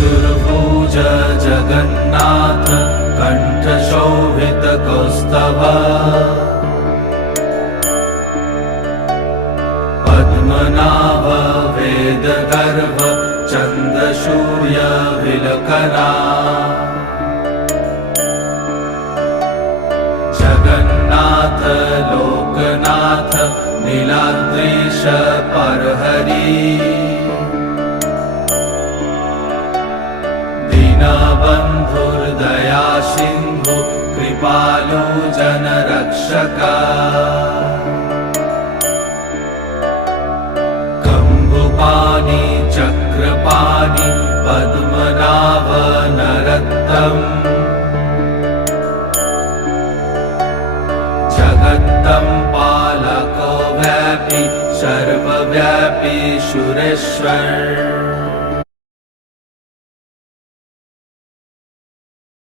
चतुर्भुज जगन्नाथ कण्ठशोभितकौस्तभ पद्मनाभ वेदगर्भ चन्द्रसूर्यविलकरा जगन्नाथ लोकनाथ नीलाद्रीश परहरि दीनबन्धुर्दया सिन्धु कृपालु जनरक्षका कम्बुपाणि चक्रपाणि पद्मनाभ नरोत्तम जगत्तं पालको व्यापी सर्वव्यापी सुरेश्वर